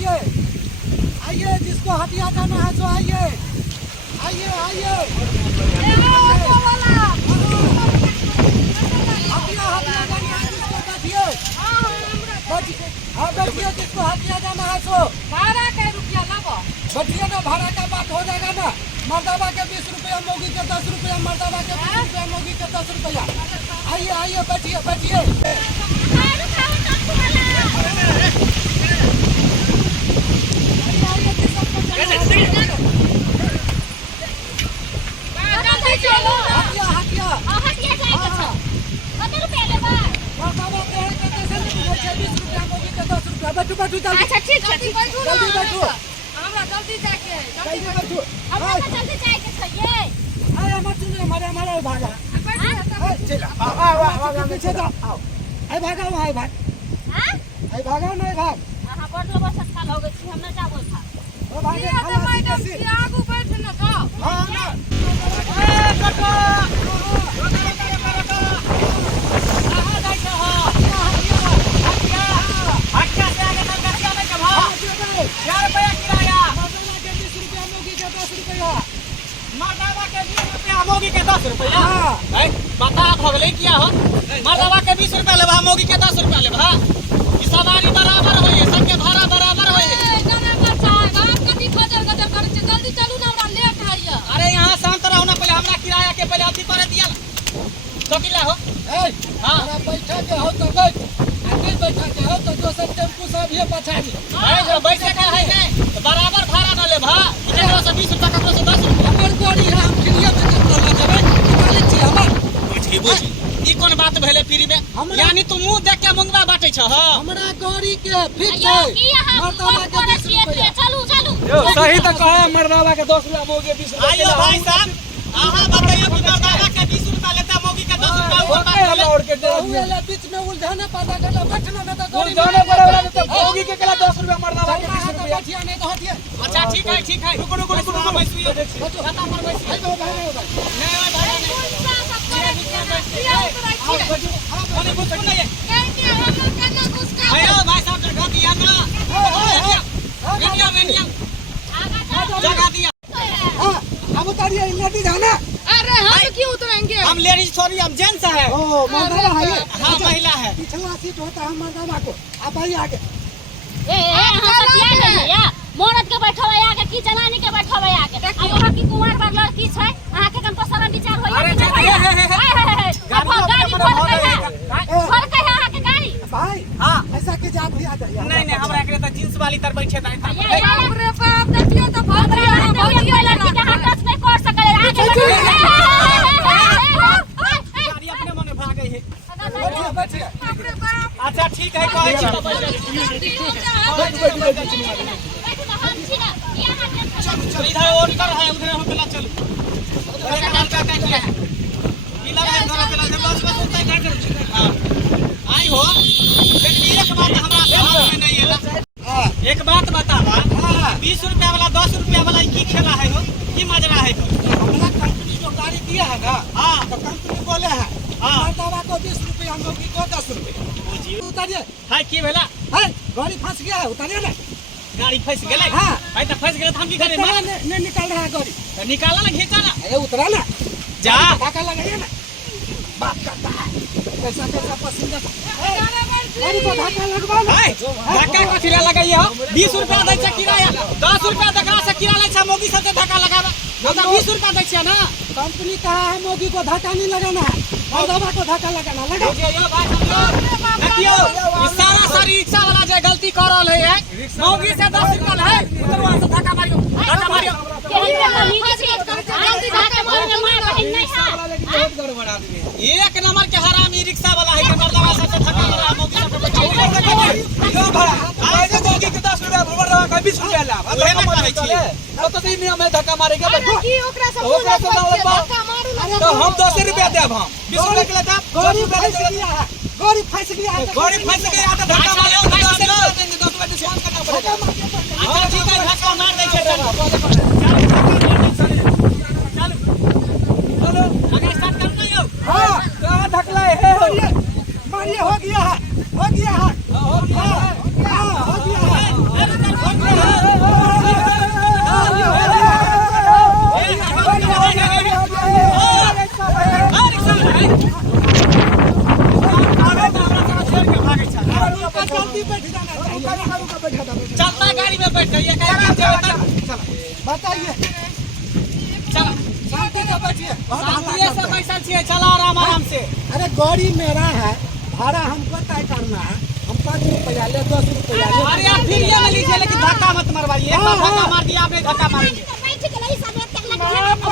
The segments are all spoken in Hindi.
आइए आइए, जिसको हटिया जाना है तो आइए आइए आइए। हटिया हटिया जाना है जिसको बैठिए, हाँ बैठिए, जिसको हटिया जाना है तो भाड़ा के रुपया लगो बैठिए ना, भाड़ा का बात हो जाएगा ना। मर्दावा के 20 रुपया, मौगी के 10 रुपया, मर्दावा के 20 रुपया, मौगी के 10 रुपया। आइए आइए, बैठिए बैठिए। बैठो बैठो जल्दी, अच्छा ठीक है, जल्दी बैठो, हमरा जल्दी जाके जल्दी बैठो। हमरा जल्दी जाके चाहिए। अरे मत सुनो, हमारे भागा, चला आओ पीछे जाओ, आओ आई भागा, आई भाग, हां आई भागा नहीं भाग, हां बड़ लोग सस्ता लगे छी, हम न जाबो था। ओ भागे मैडम जी आगू बैठ न तो। हां ना ए कटो मौगी के 10 रुपया बता भगले किया हो। मर्दवा के 20 रुपया लेबा, मौगी के 10 रुपया लेबा। ई सवारी बराबर होइए, सबके भाड़ा बराबर होइए। कथी खजर गजर करे छी, जल्दी चलू ना, हमरा लेट है। अरे यहाँ शांत रहो ना, पहले हमरा किराया के पहले अथी करे दिया तो किला हो। ए हां बैठा के हो तो बैठ, आगे बैठा के हो तो दोसर टेम्पू सब ये पछाड़ी है जो बैठे के है के तो बराबर भाड़ा न लेबा। केकरो से 20 रुपया, केकरो से 10 रुपया। हमर गाड़ी है, हम फ्रीए में चल जेबै, निकालै छी हमर। बुझी ई कोन बात भेले फ्री में? यानी तू मुंह देख के मंगवा बाटे छ। हां हमरा गाड़ी के फिक्स अयो है, की यहां मर्दावा के 20 रुपया। चलू चलू सही तो कहा, मर्दावा के 10 रुपया, मौगी के 20 रुपया। आइयो भाई साहब, आहा बताइए कि मर्दावा के 20 रुपया लेता, मौगी के 10 रुपया ऊपर बात बोले। और के उहेला बीच में उलझाना पता चला, बैठना ना तो गाड़ी जाने पड़ेगा, तो मौगी के केला 10 रुपया, मर्दावा के 20 रुपया। बैठिया नहीं तो हटिया। अच्छा ठीक है रुको रुको रुको बैठिए, छाता पर बैठिए। भाई भाई भाई नहीं भाई अरे कुछ नहीं है। आयो भाई साहब जगह दिया ना, वेनिया जगह दिया। हां अब उतारिए, लेडीज है ना। अरे हम क्यों उतरेंगे? हम लेडीज थोड़ी, हम जेंट्स है। ओ मर्दावा है ये? हाँ महिला है। पिछला सीट होता है मर्दावा को, आप आइए आगे। हम सतिया नहीं है, मर्द के बैठबै आगे की जनानी के बैठबै आगे। अब वहां की कुंवर बार लड़की छै, अहाँ के कम शर्म विचार होइए। अरे गाड़ी खोल के अहाँ के गाड़ी भाई हां ऐसा के जात भी आ जाइए। नहीं हमरा एकरे त जींस वाली तर बैठे त ये बाप रे बाप, देखियो तो बहुत लड़की के हाथ टच नहीं कर सके। गाड़ी अपने मने भागे है। बैठिए बैठिए। अच्छा ठीक है, कहै छी तो बैठ। इधर और कर है, उधर हम पहला चलो। उधर का किया है ई लगा है, दोनों पहला जब बस उतै कर दे। हां आई हो, लेकिन एक बात हमरा समझ में नहीं आला। हां एक बात बतावा, 20 रुपया वाला 10 रुपया वाला की खेला है हो, की मजरा है? हमरा कंपनी जो गाड़ी दिया है ना, हां तो कंपनी बोले है मर्दावा को 20 रुपया, मौगी को 10 रुपया। उतारिए। हाय की भेला? है गाड़ी फंस गया है, उतारिए ना। गाड़ी फंस गेलै। हाँ। भाई त फंस गेलै त हम की करें? नहीं निकल रहा है गाड़ी, तो निकाला ना, खींचा ना। ये उतरा ना, जा धक्का लगाइए ना। बात करता है कैसा कैसा पसंद है, गाड़ी को धक्का लगवा ना। हाय धक्का कथि ला लगाइए हो? 20 रुपया दै छै किराया, 10 रुपया दकरा से किराया लै छै, मौगी सब से धक्का लगाबा। हम तो 20 रुपया दै छियै ना। कंपनी कहा है मौगी को धक्का नहीं लगाना है, मर्दावा को धक्का लगाना। लगाओ देखियो भाई समझो, देखियो ई सारा सारी रिक्शा वाला जे गलती कर रहल है, मौगी से 10 रुपया है, उधर वहां से धक्का मारियो, धक्का मारियो। यही पे मम्मी जी जल्दी जाके मोर में मार बहन नहीं है। बहुत गड़बड़ आदमी है। एक नंबर के हरामी रिक्शा वाला है, मर्दावा सब से धक्का मारा, मौगी सब पे यो भाड़ा आगे मौगी के 10 रुपया, मर्दावा का 20 रुपया ला। ओहे ना कहै छी। तो ई नियम है, धक्का मारेगा अरे की ओकरा से ओकरा से धक्का मारू ना। तो हम 10 रुपया देब, हम 20 रुपया के लेता। गाड़ी फंस गया है, गाड़ी फंस गया है, गाड़ी फंस गया तो धक्का मारियो, 10 रुपया देंगे, 10 रुपया डिस्काउंट करना पड़ेगा। अच्छा ठीक है, धक्का मार दै छै। चलो आगे स्टार्ट करना यो। हाँ कहाँ ढकला है, मारिए, हो गया है, हो गया है, हो गया है, हो गया है। चलता गाड़ी में बैठ गई बताइए, चल शांति से बैठिए। शांति से बैठल छिए, चला आराम से। अरे गाड़ी मेरा है, भाड़ा हमको तय करना है। हम 5 रुपया ले, 10 रुपया ले। अरे आप फिर ये में लीजिए, लेकिन धक्का मत मरवाइए। एक बार धक्का मार दिया आपने, धक्का मारेंगे।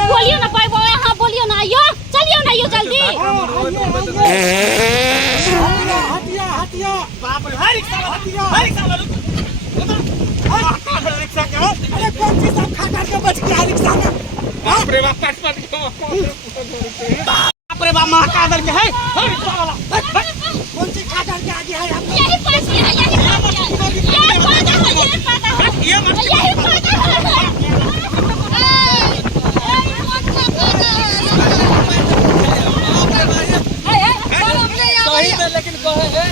बोलियो ना भाई, हाँ बोलियो ना, आइयो चलियो ना, आइयो जल्दी। हटिया हटिया, बाप रे, हर रिक्शा रुक रिक्शा क्या हो? अरे कौन चीज आप खा करके बच गया रिक्शा में? बाप रे बाप, बाप रे बाप, महाकादर के है हर रिक्शा वाला। कौन चीज खा करके आ गया है आप? यही पास है, यही पाता है, यही पाता है। ये मत यही पाता है। सही में, लेकिन कहे है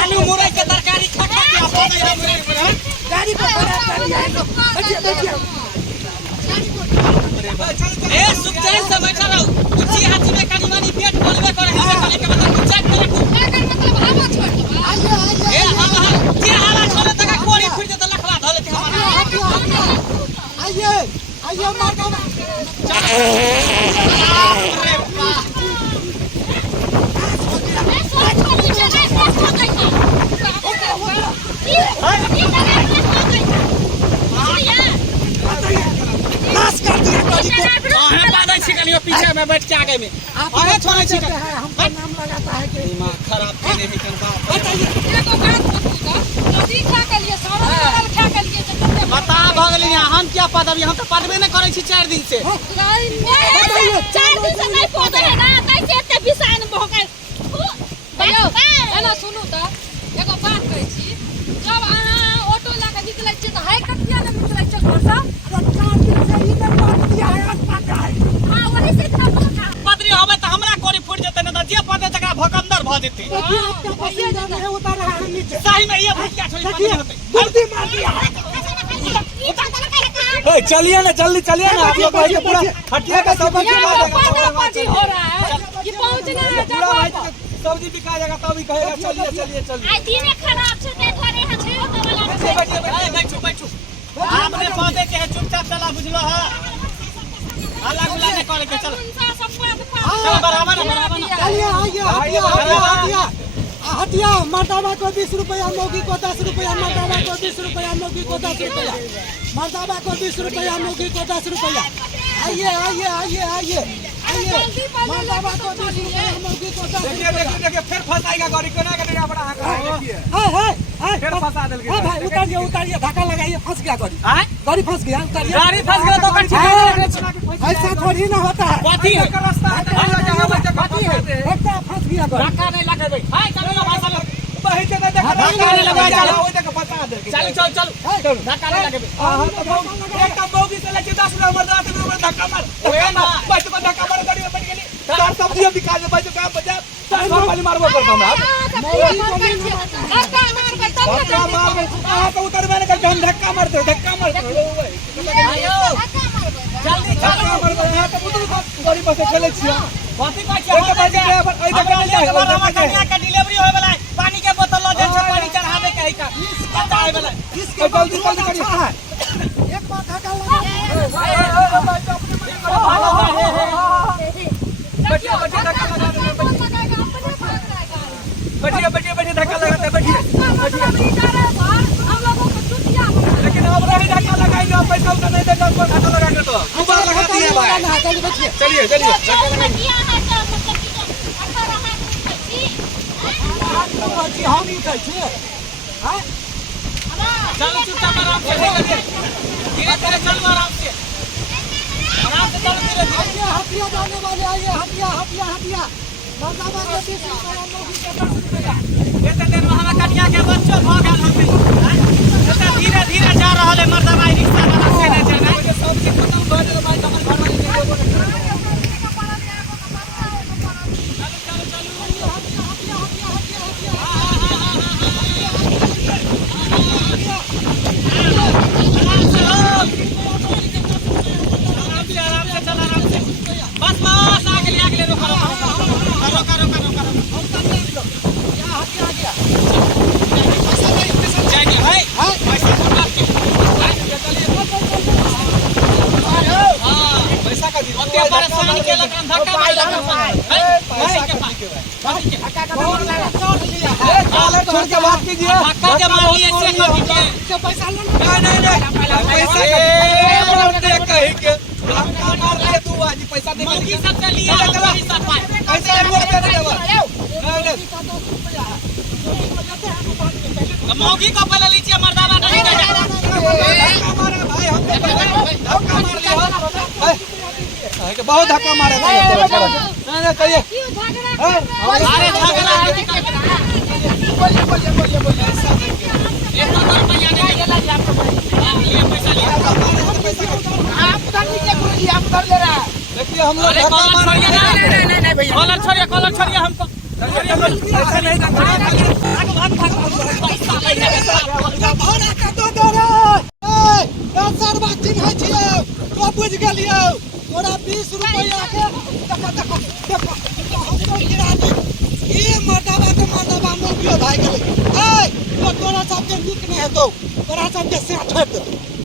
आलू मुरई के तरकारी खा खा के आप बताइए मुरई। गाड़ी को खराब कर दिया है। बैठिए बैठिए। ए सुख चैन से बैठा रहो। ऊंची हाथी में कनी मनी पेट बोलबे करे है, कहने के मतलब कुछ ए हम जे हाला छोले तक कोड़ी फुट जत लखवा धले थे हमारा। आइए आइए मार दो। अरे वाह, नाश कर दिया गाड़ी को। है बादल छिकलियो पीछे में बैठ के आगे में आगे छोड़े छिकल है, हमको नाम लगाता है कि दिमाग खराब करने में करवा। बता भगलिन, हम क्या पदवी, हम तो पदवे नहीं करे छी 4 दिन से। 4 दिन से नहीं पौधे है ना, कैसे एते बिसाइन भोकै। भैया एना सुनू त एगो बात कहै छी, जब अहाँ ऑटो ला के निकलै छी त हाय कटिया ले निकलै छी घर से। अरे 4 दिन से ही नहीं बात किया है, आज बात है। हां वही से इतना भोका। पदरी होवे त हमरा कोरी फुट जते न त जे पदे तकरा भकंदर भ जेते। देखिए आपका पसीना नहीं उतर रहा है नीचे। सही में ये भटिया छोड़ी देखिए होते। गुर्दी मार दिया। चलिए ना, जल्दी चलिए ना, आप लोग भाई के पूरा हटिया का सब पाजी हो रहा है कि पहुंचना है जब सब्जी बिका जाएगा तभी कहेगा चलिए चलिए चलिए। आई दिन खराब छै ते घरे है छै तो वाला बैठो बैठो, आपने पौधे के है, चुपचाप चला, बुझलो है। अल्लाह गुला ने कॉल के चलो चलो, बराबर बराबर। चलिए आइए हटिया हटिया हटिया हटिया। मर्दाबा को 20 रुपया, मौगी को 10 रुपया। मर्दाबा को 20 रुपया, मौगी को 10 रुपया। मर्दाबा को 20 रुपया, मौगी को 10 रुपया। आइए आइए आइए आइए आइए। मर्दाबा को 20 रुपया, मौगी को 10 रुपया। देखिए फिर फंसाएगा गाड़ी को, ना करेगा बड़ा फिर फंसा देगा। भाई उतारिए उतारिए, धक्का लगाइए, फंस गया गाड़ी। गाड़ी फंस गया, उतारिए। गाड़ी फंस गया तो कच्ची ऐसा थोड़ी ना होता है। कथी है रास्ता कथी है? धक्का फंस गया गाड़ी। धक्का नहीं लगे भाई। हां चलो ना भाई, चलो वही जगह देखा, धक्का नहीं लगा, चलो वही जगह फंसा दे। चलो चल चल, धक्का नहीं लगे भाई। एक कम बोगी से लेके 10 रुपए मर्दा 10 रुपए धक्का मार। ओए ना भाई, तो धक्का मार, गाड़ी में बैठ गेली। चार सब्जी बिका दे भाई, तो काम बजा 400 वाली मारबो करता हूं। धक्का मार भाई, कहां तो उतर मैंने कहा हम धक्का मारते हो, धक्का मारते हो। जल्दी धक्का मार भाई, यहां तो उतर गाड़ी बस चले छिया। बाती का क्या है ड्राइवर, ऐ धक्का नहीं जाए। का डिलीवरी होय वाला है, पानी के बोतल लो, जैसे पानी चढ़ावे के है का पता है वाला। इसके जल्दी जल्दी करिए। एक बार धक्का लगा। बैठिए बैठिए, धक्का लगा दे, बैठिए बैठिए बैठिए, धक्का लगाते हैं, बैठिए बैठिए। लेकिन अब नहीं धक्का लगाएंगे, आप पैसा उतना नहीं देगा, आपको धक्का लगा के तो ऊपर लगा दिए भाई। चलिए चलिए हम उठै छियै। चलो चुपचाप आराम से, धीरे धीरे चलो, आराम से चलो, धीरे धीरे। हटिया जाने वाले आइए, हटिया हटिया हटिया। मर्दाबा के 20 रुपया, मौगी के 10 रुपया। एते देर में हमें कटिया के बच्चों भ गेल होते। एते धीरे धीरे जा रहल है मर्दाबा रिक्शा वाला से नहीं जाना। मुझे सब चीज खत्म हो जाए भाई, हमर घर वाले के बोल रहे हैं। जाएंगे जान के लगा धक्का मार छोड़ के बात कीजिए। धक्का के मार लिए से कभी के पैसा लो नहीं कहीं के धक्का मार ले तू आज पैसा दे मौगी सब चलिए मौगी सब पैसा मोड़ के दे मौगी को पहले लीजिए मर्दाना नहीं कर बहुत धक्का मारे कहिए अरे झगड़ा एक तो रुपया नहीं ये पैसा लिया देखिए हम लोग अरे कॉलर छोड़िए ना नहीं भैया कॉलर छोड़िए हमको ऐसा नहीं बुझ गेलियो तोरा 20 रुपया के ई मर्दाबा मौगियो भाई गेलै ए तोरा सबके नीक नहीं हेतौ तोरा सबके से छोड़ देतौ